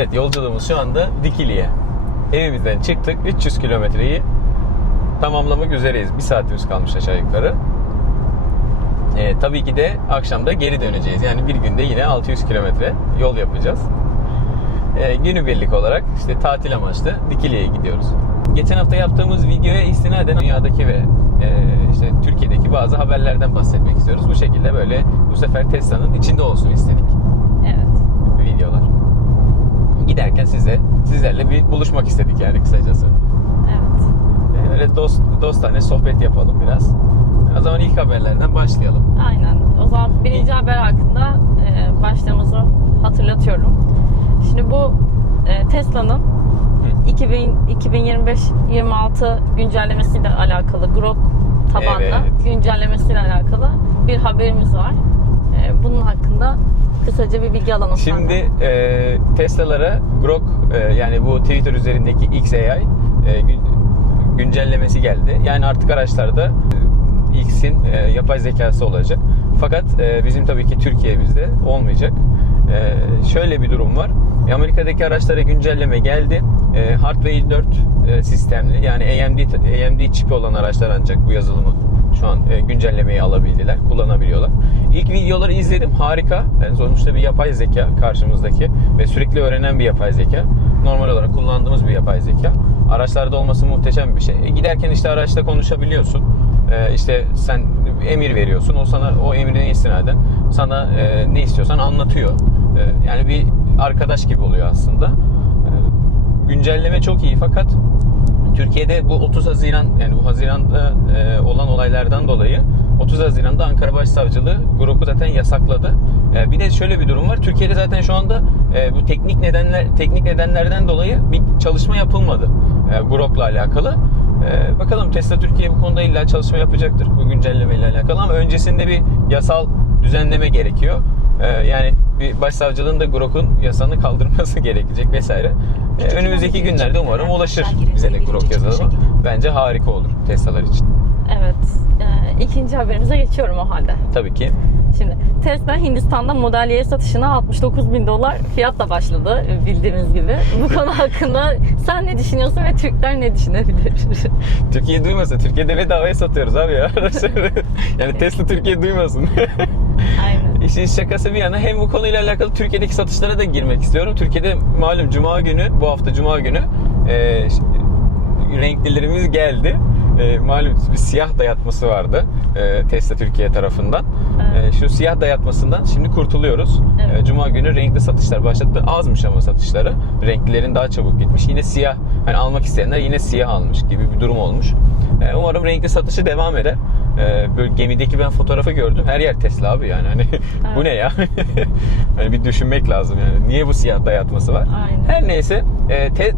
Evet yolculuğumuz şu anda Dikili'ye. Evimizden çıktık 300 kilometreyi tamamlamak üzereyiz. Bir saatimiz kalmış aşağı yukarı. Ee, tabii ki de akşamda geri döneceğiz. Yani bir günde yine 600 kilometre yol yapacağız. Ee, günübirlik olarak işte tatil amaçlı Dikili'ye gidiyoruz. Geçen hafta yaptığımız videoya istinaden dünyadaki ve e, işte Türkiye'deki bazı haberlerden bahsetmek istiyoruz. Bu şekilde böyle bu sefer Tesla'nın içinde olsun istedik. Giderken size sizlerle bir buluşmak istedik yani kısacası. Evet. Ee, Öyle dost dostane sohbet yapalım biraz. O zaman ilk haberlerden başlayalım. Aynen. O zaman birinci haber hakkında e, başlığımızı hatırlatıyorum. Şimdi bu e, Tesla'nın 2000 2025-26 güncellemesiyle alakalı Grok tabanlı Evet. güncellemesiyle alakalı bir haberimiz var. E, bunun hakkında kısaca bir bilgi alalım. Şimdi e, Tesla'lara Grok e, yani bu Twitter üzerindeki XAI e, gün- güncellemesi geldi. Yani artık araçlarda e, X'in e, yapay zekası olacak. Fakat e, bizim tabii ki Türkiye'mizde olmayacak. E, şöyle bir durum var. E, Amerika'daki araçlara güncelleme geldi. E, Hardware 4 e, sistemli yani AMD AMD çipi olan araçlar ancak bu yazılımı şu an e, güncellemeyi alabildiler, kullanabiliyorlar. İlk videoları izledim, harika. Yani sonuçta bir yapay zeka karşımızdaki ve sürekli öğrenen bir yapay zeka. Normal olarak kullandığımız bir yapay zeka. Araçlarda olması muhteşem bir şey. E, giderken işte araçta konuşabiliyorsun. E, işte sen emir veriyorsun, o sana o emrine istinaden sana e, ne istiyorsan anlatıyor. Yani bir arkadaş gibi oluyor aslında. Güncelleme çok iyi fakat Türkiye'de bu 30 Haziran yani bu Haziran'da e, olan olaylardan dolayı 30 Haziran'da Ankara Başsavcılığı grubu zaten yasakladı. E, bir de şöyle bir durum var. Türkiye'de zaten şu anda e, bu teknik nedenler teknik nedenlerden dolayı bir çalışma yapılmadı e, Grok'la alakalı. E, bakalım Tesla Türkiye bu konuda illa çalışma yapacaktır bu güncellemeyle alakalı ama öncesinde bir yasal düzenleme gerekiyor. E, yani bir başsavcılığın da Grok'un yasanı kaldırması gerekecek vesaire. E, önümüzdeki günlerde umarım ulaşır bize de Grok yazılımı. Bence harika olur Tesla'lar için. Evet. E, ikinci haberimize geçiyorum o halde. Tabii ki. Şimdi Tesla Hindistan'da Model Y satışına 69 bin dolar fiyatla başladı bildiğimiz gibi. Bu konu hakkında sen ne düşünüyorsun ve Türkler ne düşünebilir? Türkiye duymasın. Türkiye'de bedavaya satıyoruz abi ya. yani Tesla Türkiye duymasın. İşin şakası bir yana hem bu konuyla alakalı Türkiye'deki satışlara da girmek istiyorum. Türkiye'de malum Cuma günü, bu hafta Cuma günü e, renklilerimiz geldi. E, malum bir siyah dayatması vardı e, Tesla Türkiye tarafından. Evet. E, şu siyah dayatmasından şimdi kurtuluyoruz. Evet. E, Cuma günü renkli satışlar başladı. Azmış ama satışları. Renklilerin daha çabuk gitmiş. Yine siyah. Hani almak isteyenler yine siyah almış gibi bir durum olmuş. E, umarım renkli satışı devam eder. E, böyle gemideki ben fotoğrafı gördüm. Her yer Tesla abi yani. Hani bu ne ya? hani bir düşünmek lazım yani. Niye bu siyah dayatması var? Aynen. Her neyse e, te-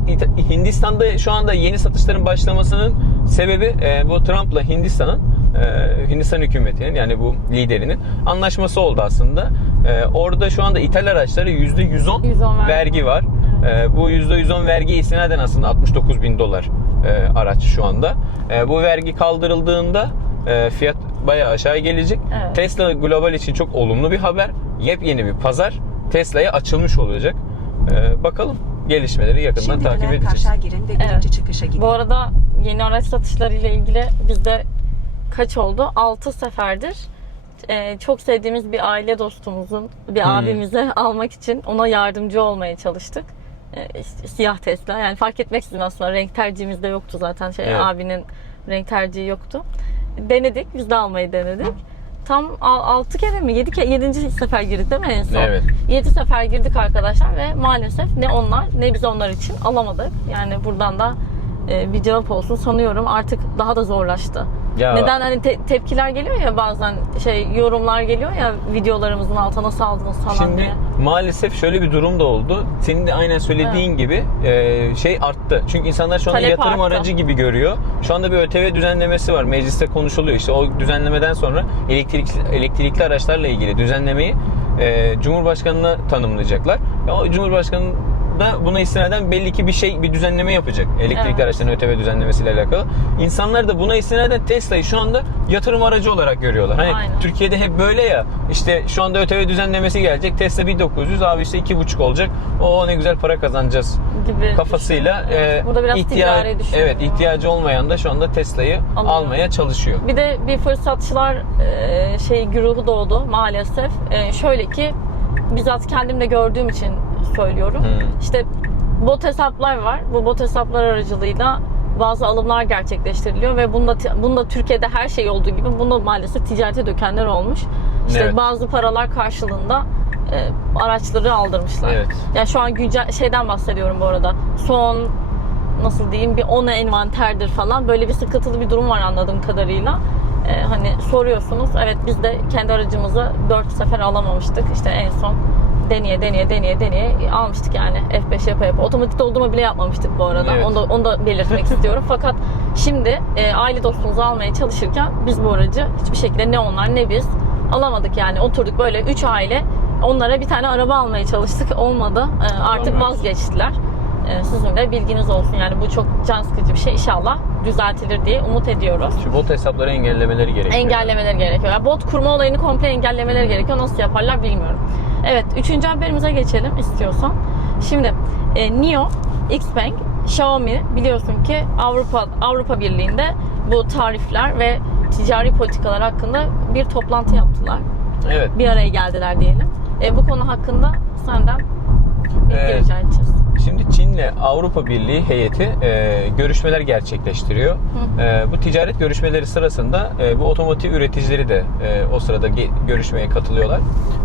Hindistan'da şu anda yeni satışların başlamasının sebebi e, bu Trump'la Hindistan'ın e, Hindistan hükümetinin yani bu liderinin anlaşması oldu aslında. E, orada şu anda ithal araçlara %110 110 vergi. vergi var. E, bu %110 vergi istinaden aslında 69 bin dolar e, araç şu anda. E, bu vergi kaldırıldığında e, fiyat bayağı aşağı gelecek. Evet. Tesla global için çok olumlu bir haber. Yepyeni bir pazar Tesla'ya açılmış olacak. E, bakalım gelişmeleri yakından Şimdi takip edeceğiz. kavşağa girin ve birinci Evet. çıkışa gidin. Bu arada yeni araç satışları ile ilgili bizde kaç oldu? 6 seferdir e, çok sevdiğimiz bir aile dostumuzun, bir Hmm. abimize almak için ona yardımcı olmaya çalıştık. E, siyah Tesla. Yani fark etmeksizin aslında renk tercihimiz de yoktu zaten. Şey Evet. abinin renk tercihi yoktu. Denedik. Biz de almayı denedik. Tam 6 kere mi? 7 kere 7. sefer girdik değil mi en son? Evet. 7 sefer girdik arkadaşlar ve maalesef ne onlar ne biz onlar için alamadık. Yani buradan da e, bir cevap olsun sanıyorum artık daha da zorlaştı. Ya- Neden hani te- tepkiler geliyor ya bazen şey yorumlar geliyor ya videolarımızın altına nasıl aldınız falan Şimdi diye. maalesef şöyle bir durum da oldu. Senin de aynen söylediğin gibi e, şey arttı. Çünkü insanlar şu anda Talep yatırım arttı. aracı gibi görüyor. Şu anda bir ÖTV düzenlemesi var. Mecliste konuşuluyor. İşte o düzenlemeden sonra elektrikli, elektrikli araçlarla ilgili düzenlemeyi e, Cumhurbaşkanı'na tanımlayacaklar. Ya o Cumhurbaşkanı da buna istinaden belli ki bir şey bir düzenleme yapacak. Elektrikli Evet. araçların ÖTV düzenlemesiyle alakalı. İnsanlar da buna istinaden Tesla'yı şu anda yatırım aracı olarak görüyorlar. Hani Aynen. Türkiye'de hep böyle ya. işte şu anda ÖTV düzenlemesi gelecek. Tesla 1900 abi işte 2,5 olacak. O ne güzel para kazanacağız gibi kafasıyla Evet. e, Burada biraz ihtiya- ticari düşünüyor. Evet, ihtiyacı olmayan da şu anda Tesla'yı almaya çalışıyor. Bir de bir fırsatçılar e, şey güruhu doğdu maalesef. E, şöyle ki bizzat kendim de gördüğüm için söylüyorum. Hmm. İşte bot hesaplar var. Bu bot hesaplar aracılığıyla bazı alımlar gerçekleştiriliyor ve bunda bunda Türkiye'de her şey olduğu gibi bunda maalesef ticarete dökenler olmuş. İşte Evet. bazı paralar karşılığında e, araçları aldırmışlar. Evet. Ya şu an güncel şeyden bahsediyorum bu arada. Son nasıl diyeyim bir ona envanterdir falan böyle bir sıkıntılı bir durum var anladığım kadarıyla. Ee, hani soruyorsunuz evet biz de kendi aracımızı 4 sefer alamamıştık işte en son deneye deneye deneye deneye almıştık yani F5 yapa yapa otomatik doldurma bile yapmamıştık bu arada Evet. onu, da, onu da belirtmek istiyorum fakat şimdi e, aile dostumuzu almaya çalışırken biz bu aracı hiçbir şekilde ne onlar ne biz alamadık yani oturduk böyle 3 aile onlara bir tane araba almaya çalıştık olmadı Ee, artık Olmaz. vazgeçtiler ee, sizin de bilginiz olsun yani bu çok can sıkıcı bir şey inşallah düzeltilir diye umut ediyoruz. Şu bot hesapları engellemeleri gerekiyor. Engellemeleri gerekiyor. Yani bot kurma olayını komple engellemeleri gerekiyor. Nasıl yaparlar bilmiyorum. Evet, üçüncü haberimize geçelim istiyorsan. Şimdi e, NIO, Xpeng, Xiaomi biliyorsun ki Avrupa Avrupa Birliği'nde bu tarifler ve ticari politikalar hakkında bir toplantı yaptılar. Evet. Bir araya geldiler diyelim. E, bu konu hakkında senden bilgi Evet. rica edeceğiz. Çin'le Avrupa Birliği heyeti e, görüşmeler gerçekleştiriyor. E, bu ticaret görüşmeleri sırasında e, bu otomotiv üreticileri de e, o sırada görüşmeye katılıyorlar.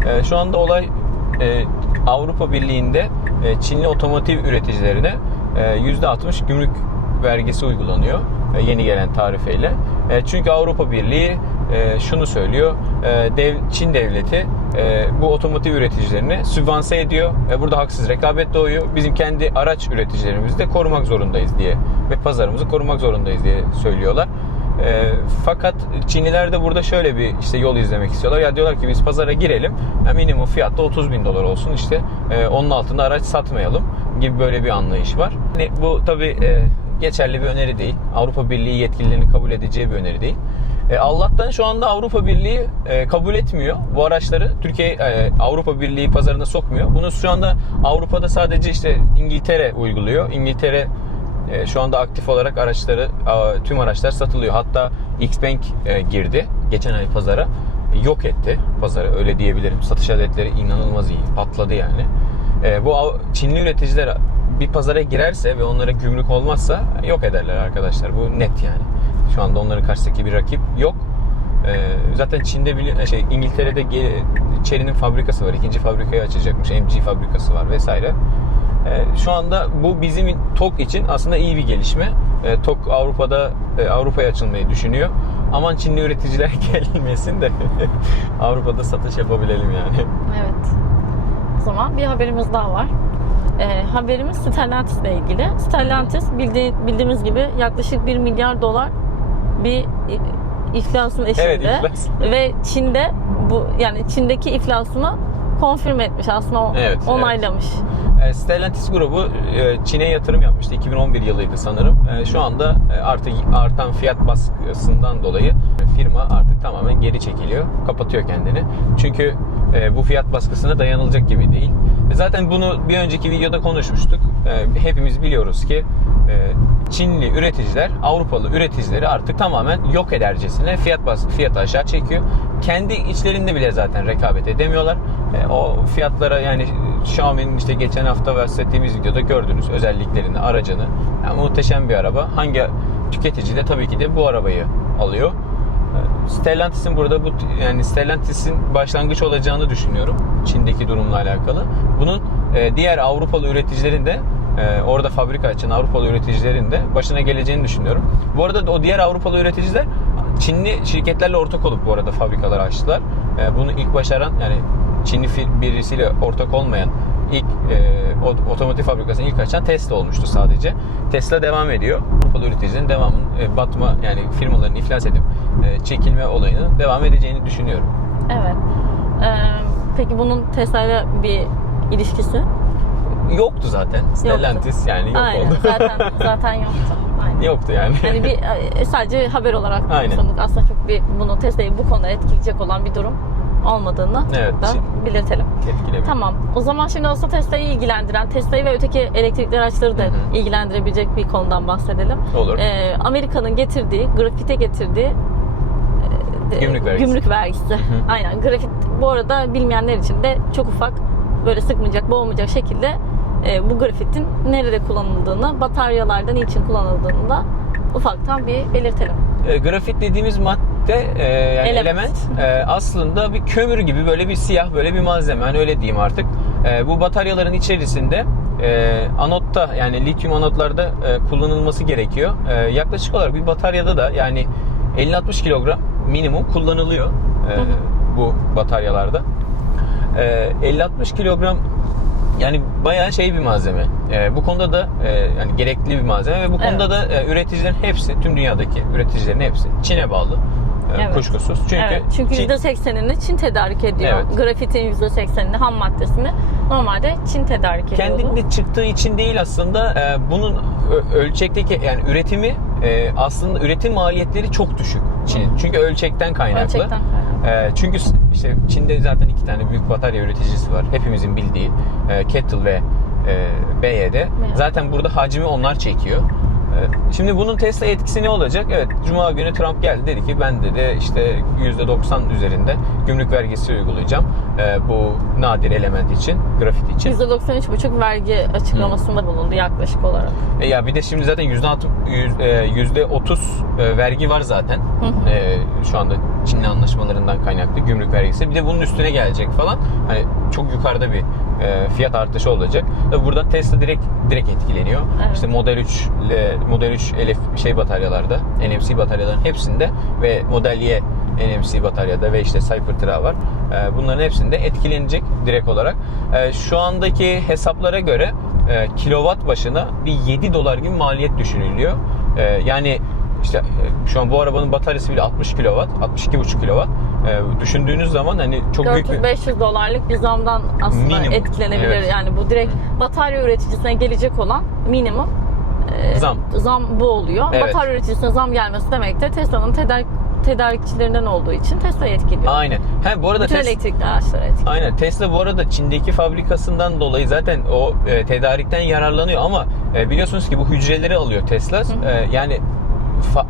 E, şu anda olay e, Avrupa Birliği'nde e, Çinli otomotiv üreticilerine e, %60 gümrük vergisi uygulanıyor e, yeni gelen tarifeyle. E, çünkü Avrupa Birliği e, şunu söylüyor. E, dev, Çin devleti e, bu otomotiv üreticilerini sübvanse ediyor. E, burada haksız rekabet doğuyor. Bizim kendi araç üreticilerimizi de korumak zorundayız diye ve pazarımızı korumak zorundayız diye söylüyorlar. E, fakat Çinliler de burada şöyle bir işte yol izlemek istiyorlar. Ya diyorlar ki biz pazara girelim. Ya minimum fiyatta 30 bin dolar olsun işte. E, onun altında araç satmayalım gibi böyle bir anlayış var. Yani bu tabii e, geçerli bir öneri değil. Avrupa Birliği yetkililerinin kabul edeceği bir öneri değil. E, Allah'tan şu anda Avrupa Birliği e, kabul etmiyor bu araçları. Türkiye e, Avrupa Birliği pazarına sokmuyor. Bunu şu anda Avrupa'da sadece işte İngiltere uyguluyor. İngiltere e, şu anda aktif olarak araçları a, tüm araçlar satılıyor. Hatta Xpeng e, girdi geçen ay pazara. Yok etti pazarı öyle diyebilirim. Satış adetleri inanılmaz iyi. Patladı yani. E, bu Çinli üreticiler bir pazara girerse ve onlara gümrük olmazsa yok ederler arkadaşlar. Bu net yani. Şu anda onların karşısındaki bir rakip yok. Ee, zaten Çin'de bili- şey İngiltere'de Chery'nin fabrikası var. ikinci fabrikayı açacakmış. MG fabrikası var vesaire. Ee, şu anda bu bizim TOK için aslında iyi bir gelişme. Ee, TOK Avrupa'da e, Avrupa'ya açılmayı düşünüyor. Aman Çinli üreticiler gelmesin de Avrupa'da satış yapabilelim yani. Evet. O zaman bir haberimiz daha var. Ee, haberimiz Stellantis ile ilgili. Stellantis bildi, bildiğimiz gibi yaklaşık 1 milyar dolar bir i- iflasın eşiğinde. Evet, iflas. Ve Çin'de bu yani Çin'deki iflasını konfirm etmiş aslında Evet, onaylamış. E, Stellantis grubu e, Çin'e yatırım yapmıştı. 2011 yılıydı sanırım. E, Şu anda e, artık artan fiyat baskısından dolayı firma artık tamamen geri çekiliyor. Kapatıyor kendini. Çünkü bu fiyat baskısına dayanılacak gibi değil. Zaten bunu bir önceki videoda konuşmuştuk. E, Hepimiz biliyoruz ki e, Çinli üreticiler Avrupalı üreticileri artık tamamen yok edercesine fiyat bas fiyatı aşağı çekiyor. Kendi içlerinde bile zaten rekabet edemiyorlar. E, o fiyatlara yani Xiaomi'nin işte geçen hafta bahsettiğimiz videoda gördüğünüz özelliklerini, aracını. Yani muhteşem bir araba. Hangi tüketici de tabii ki de bu arabayı alıyor. E, Stellantis'in burada bu yani Stellantis'in başlangıç olacağını düşünüyorum Çin'deki durumla alakalı. Bunun diğer Avrupalı üreticilerin de e, orada fabrika açan Avrupalı üreticilerin de başına geleceğini düşünüyorum. Bu arada o diğer Avrupalı üreticiler Çinli şirketlerle ortak olup bu arada fabrikaları açtılar. E, bunu ilk başaran yani Çinli birisiyle ortak olmayan ilk e, ot- otomotiv fabrikasını ilk açan Tesla olmuştu sadece. Tesla devam ediyor. Avrupalı üreticinin devamın e, batma yani firmaların iflas edip e, çekilme olayının devam edeceğini düşünüyorum. Evet. Ee, peki bunun Tesla'yla bir ilişkisi? Yoktu zaten. Stellantis yani yok Aynen. oldu. Zaten zaten yoktu. Aynen. Yoktu yani. Yani bir e, sadece haber olarak sandık. Aslında çok bir bunu Tesla'yı bu konuda etkileyecek olan bir durum olmadığını Evet, da belirtelim. Tamam. O zaman şimdi aslında Tesla'yı ilgilendiren, Tesla'yı ve öteki elektrikli araçları da Hı hı. ilgilendirebilecek bir konudan bahsedelim. Olur. Ee, Amerika'nın getirdiği, grafite getirdiği e, Gümrük vergisi. Gümrük vergisi. hı. Aynen. Grafit bu arada bilmeyenler için de çok ufak böyle sıkmayacak, boğmayacak şekilde e, bu grafitin nerede kullanıldığını, bataryalarda niçin kullanıldığını da ufaktan bir belirtelim. E, grafit dediğimiz madde e, yani Element. element, e, aslında bir kömür gibi böyle bir siyah böyle bir malzeme hani öyle diyeyim artık. E, bu bataryaların içerisinde e, anotta yani lityum anotlarda e, kullanılması gerekiyor. E, yaklaşık olarak bir bataryada da yani 50-60 kilogram minimum kullanılıyor e, bu bataryalarda. E, 50-60 kilogram yani bayağı şey bir malzeme. E, bu konuda da e, yani gerekli bir malzeme ve bu konuda Evet. da e, üreticilerin hepsi, tüm dünyadaki üreticilerin hepsi Çin'e bağlı. E, Evet. Kuşkusuz. Çünkü evet, çünkü Çin- %80'ini Çin tedarik ediyor. Evet. Grafitin %80'ini ham maddesini normalde Çin tedarik ediyor. kendinde çıktığı için değil aslında e, bunun ölçekteki yani üretimi e, aslında üretim maliyetleri çok düşük Çin'in. Çünkü ölçekten kaynaklı. Ölçekten kaynaklı. E, çünkü işte Çin'de zaten iki tane büyük batarya üreticisi var. Hepimizin bildiği e, Kettle ve e, BYD. Zaten burada hacmi onlar çekiyor. Şimdi bunun Tesla etkisi ne olacak? Evet, Cuma günü Trump geldi dedi ki ben dedi işte %90 üzerinde gümrük vergisi uygulayacağım. E, bu nadir element için, grafit için. %93,5 vergi açıklamasında bulundu yaklaşık olarak. E ya bir de şimdi zaten yüzde altı- yüz- e, yüzde otuz e, vergi var zaten. hı. E, şu anda Çin'le anlaşmalarından kaynaklı gümrük vergisi. Bir de bunun üstüne gelecek falan. Hani çok yukarıda bir e, fiyat artışı olacak. Tabii buradan Tesla direkt direkt etkileniyor. Evet. İşte Model 3 e, Model 3 LF şey bataryalarda, NMC bataryaların hepsinde ve Model Y NMC bataryada ve işte Cybertruck var. E, bunların hepsinde etkilenecek direkt olarak. E, şu andaki hesaplara göre e, kilowatt başına bir 7 dolar gibi maliyet düşünülüyor. E, yani işte e, şu an bu arabanın bataryası bile 60 kilowatt, 62,5 kilowatt. E, düşündüğünüz zaman hani çok büyük bir 400-500 dolarlık bir zamdan aslında Minimum. etkilenebilir. Evet. Yani bu direkt batarya üreticisine gelecek olan minimum e, Zam. zam bu oluyor. Evet. Batarya üreticisine zam gelmesi demek de Tesla'nın tedarik tedarikçilerinden olduğu için Tesla'yı etkiliyor. Aynen. Ha bu arada Bütün Tesla elektrikli araçları etkiliyor. Aynen Tesla bu arada Çin'deki fabrikasından dolayı zaten o e, tedarikten yararlanıyor ama e, biliyorsunuz ki bu hücreleri alıyor Tesla. E, yani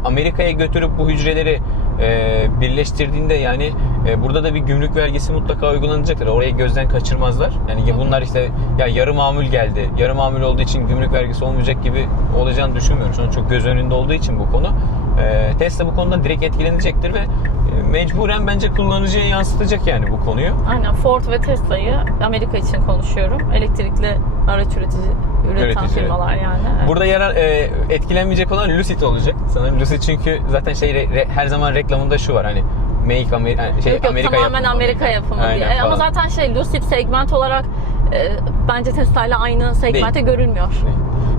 Amerika'ya götürüp bu hücreleri e, birleştirdiğinde yani e, burada da bir gümrük vergisi mutlaka uygulanacaktır. Orayı gözden kaçırmazlar. Yani Hı bunlar işte ya yarı mamul geldi. Yarı mamul olduğu için gümrük vergisi olmayacak gibi olacağını düşünmüyorum. An çok göz önünde olduğu için bu konu. E, Tesla bu konuda direkt etkilenecektir ve e, mecburen bence kullanıcıya yansıtacak yani bu konuyu. Aynen Ford ve Tesla'yı Amerika için konuşuyorum. Elektrikli araç üretici üreten Üretici. firmalar yani. Evet. Burada yarar e, etkilenmeyecek olan Lucid olacak. Sanırım Lucid çünkü zaten şey re- re- her zaman reklamında şu var hani Make Amerika şey Yok, yok, Amerika tamamen yapımı. Amerika yapımı Aynen diye. E, Ama falan. zaten şey Lucid segment olarak e, bence Tesla ile aynı segmente görülmüyor.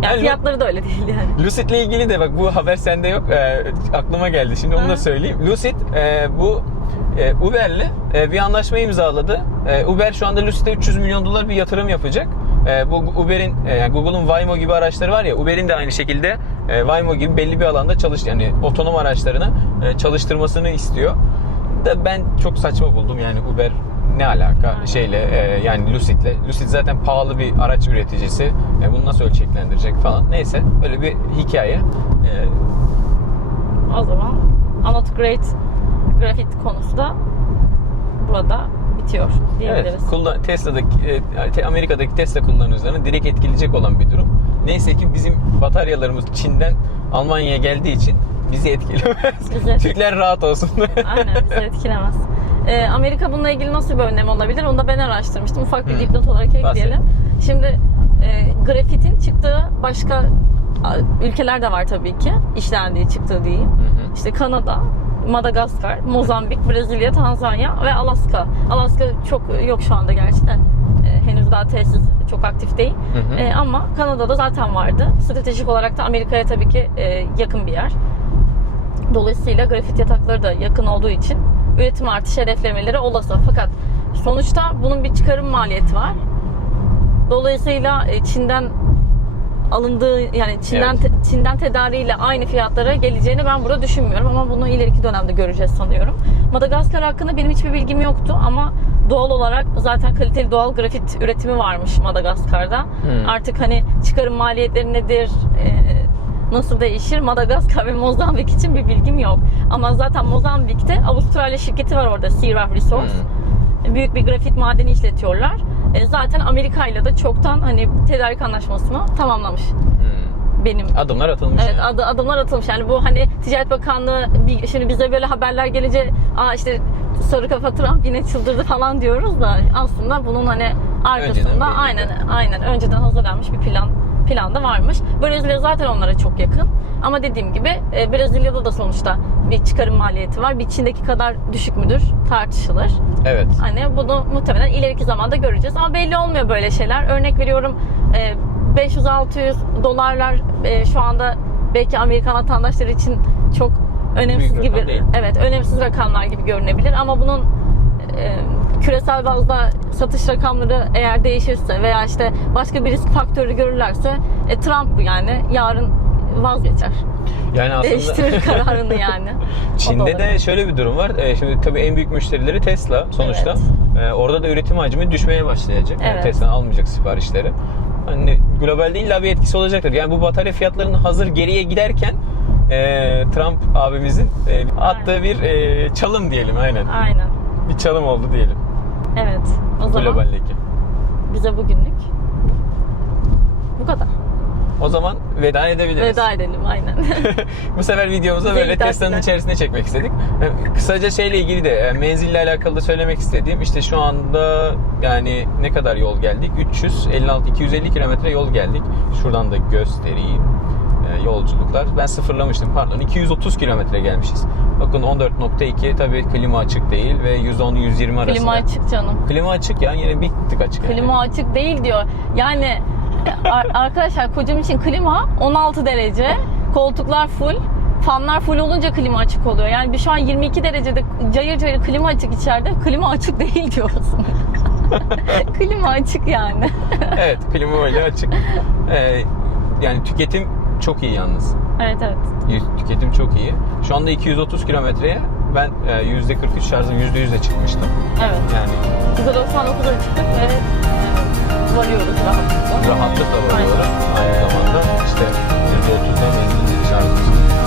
Yani Yani fiyatları da öyle değil yani. Lucid'le ilgili de bak bu haber sende yok. E, aklıma geldi. Şimdi onu Hı. da söyleyeyim. Lucid e, bu e, Uber'le e, bir anlaşma imzaladı. E, Uber şu anda Lucid'e 300 milyon dolar bir yatırım yapacak. E, bu Uber'in e, yani Google'un Waymo gibi araçları var ya Uber'in de aynı şekilde e, Waymo gibi belli bir alanda çalış yani otonom araçlarını e, çalıştırmasını istiyor. Da ben çok saçma buldum yani Uber ne alaka Aynen. şeyle e, yani Lucid'le. Lucid zaten pahalı bir araç üreticisi. E, bunu nasıl ölçeklendirecek falan. Neyse öyle bir hikaye. E, O zaman Anot Great grafit konusu da burada bitiyor diyebiliriz. Evet, kullan Tesla'daki e, Amerika'daki Tesla kullanıcılarını direkt etkileyecek olan bir durum. Neyse ki bizim bataryalarımız Çin'den Almanya'ya geldiği için bizi etkilemez. Bizi- Türkler rahat olsun. Aynen bizi etkilemez. Ee, Amerika bununla ilgili nasıl bir önlem olabilir? Onu da ben araştırmıştım. Ufak bir Hı. dipnot olarak ekleyelim. Bahset. Şimdi e, grafitin çıktığı başka ülkeler de var tabii ki. İşlendiği, çıktığı diyeyim. Hı hı. İşte Kanada, Madagaskar, Mozambik, Brezilya, Tanzanya ve Alaska. Alaska çok yok şu anda gerçi de. E, henüz daha tesis çok aktif değil. Hı hı. E, ama Kanada'da zaten vardı. Stratejik olarak da Amerika'ya tabii ki e, yakın bir yer. Dolayısıyla grafit yatakları da yakın olduğu için üretim artış hedeflemeleri olası. Fakat sonuçta bunun bir çıkarım maliyeti var. Dolayısıyla e, Çin'den alındığı yani Çin'den Evet. te- Çin'den tedariğiyle aynı fiyatlara geleceğini ben burada düşünmüyorum ama bunu ileriki dönemde göreceğiz sanıyorum. Madagaskar hakkında benim hiçbir bilgim yoktu ama doğal olarak zaten kaliteli doğal grafit üretimi varmış Madagaskar'da. Hmm. Artık hani çıkarım maliyetleri nedir? e, nasıl değişir? Madagaskar ve Mozambik için bir bilgim yok. Ama zaten Mozambik'te Avustralya şirketi var orada, Sea Resource. Büyük bir grafit madeni işletiyorlar. E, zaten Amerika ile de çoktan hani tedarik anlaşmasını tamamlamış Hmm. benim Adımlar atılmış. Evet yani. adı, adımlar atılmış. Yani bu hani Ticaret Bakanlığı bir, şimdi bize böyle haberler gelince aa işte sarı kafa Trump yine çıldırdı falan diyoruz da aslında bunun hani arkasında Önceden aynen aynen önceden hazırlanmış bir plan plan da varmış. Brezilya zaten onlara çok yakın. Ama dediğim gibi e, Brezilya'da da sonuçta bir çıkarım maliyeti var. Bir Çin'deki kadar düşük müdür tartışılır. Evet. Hani bunu muhtemelen ileriki zamanda göreceğiz. Ama belli olmuyor böyle şeyler. Örnek veriyorum e, 500-600 dolarlar e, şu anda belki Amerikan vatandaşları için çok önemsiz Büyük gibi evet önemsiz rakamlar gibi görünebilir ama bunun e, küresel bazda satış rakamları eğer değişirse veya işte başka bir risk faktörü görürlerse e, Trump yani yarın vazgeçer. Yani aslında Değiştirir kararını yani. Çin'de de şöyle bir durum var. Ee, şimdi tabii en büyük müşterileri Tesla sonuçta. Ee, orada da üretim hacmi düşmeye başlayacak. Yani Evet. Tesla almayacak siparişleri. Hani globalde illa bir etkisi olacaktır. Yani bu batarya fiyatlarının hazır geriye giderken e, Trump abimizin e, attığı Aynen. bir e, çalım diyelim aynen. Aynen. Bir çalım oldu diyelim Evet. O zaman globaldeki. bize bugünlük bu kadar. O zaman veda edebiliriz. Veda edelim aynen. Bu sefer videomuza Bize böyle gidersinler. Tesla'nın içerisine çekmek istedik. E, Kısaca şeyle ilgili de e, menzille alakalı da söylemek istediğim işte şu anda yani ne kadar yol geldik? 356 250 kilometre yol geldik. Şuradan da göstereyim. E, yolculuklar. Ben sıfırlamıştım pardon. 230 kilometre gelmişiz. Bakın 14.2 tabii klima açık değil ve 110-120 arasında. Klima açık canım. Klima açık ya yine bir tık açık. yani. Klima açık değil diyor. Yani ar- arkadaşlar kocam için klima 16 derece, koltuklar full, fanlar full olunca klima açık oluyor. Yani bir şu an 22 derecede cayır cayır klima açık içeride. Klima açık değil diyorsun. klima açık yani. evet klima öyle açık. E, yani tüketim çok iyi yalnız. evet evet. Tüketim çok iyi. Şu anda 230 kilometreye ben e, %43 şarjım %100'e çıkmıştım. Evet. Yani %99'a çıktık ve e, varıyoruz rahatlıkla. rahatlıkla Aynen. varıyorum. Aynı zamanda işte %30'da menzil şarjım.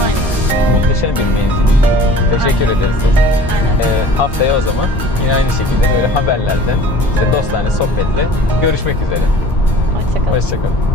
Aynen. Muhteşem bir menzil. Teşekkür Aynen. ederiz. Aynen. E, haftaya o zaman yine aynı şekilde böyle haberlerden işte dostane sohbetle görüşmek üzere. Hoşçakalın. Hoşçakalın.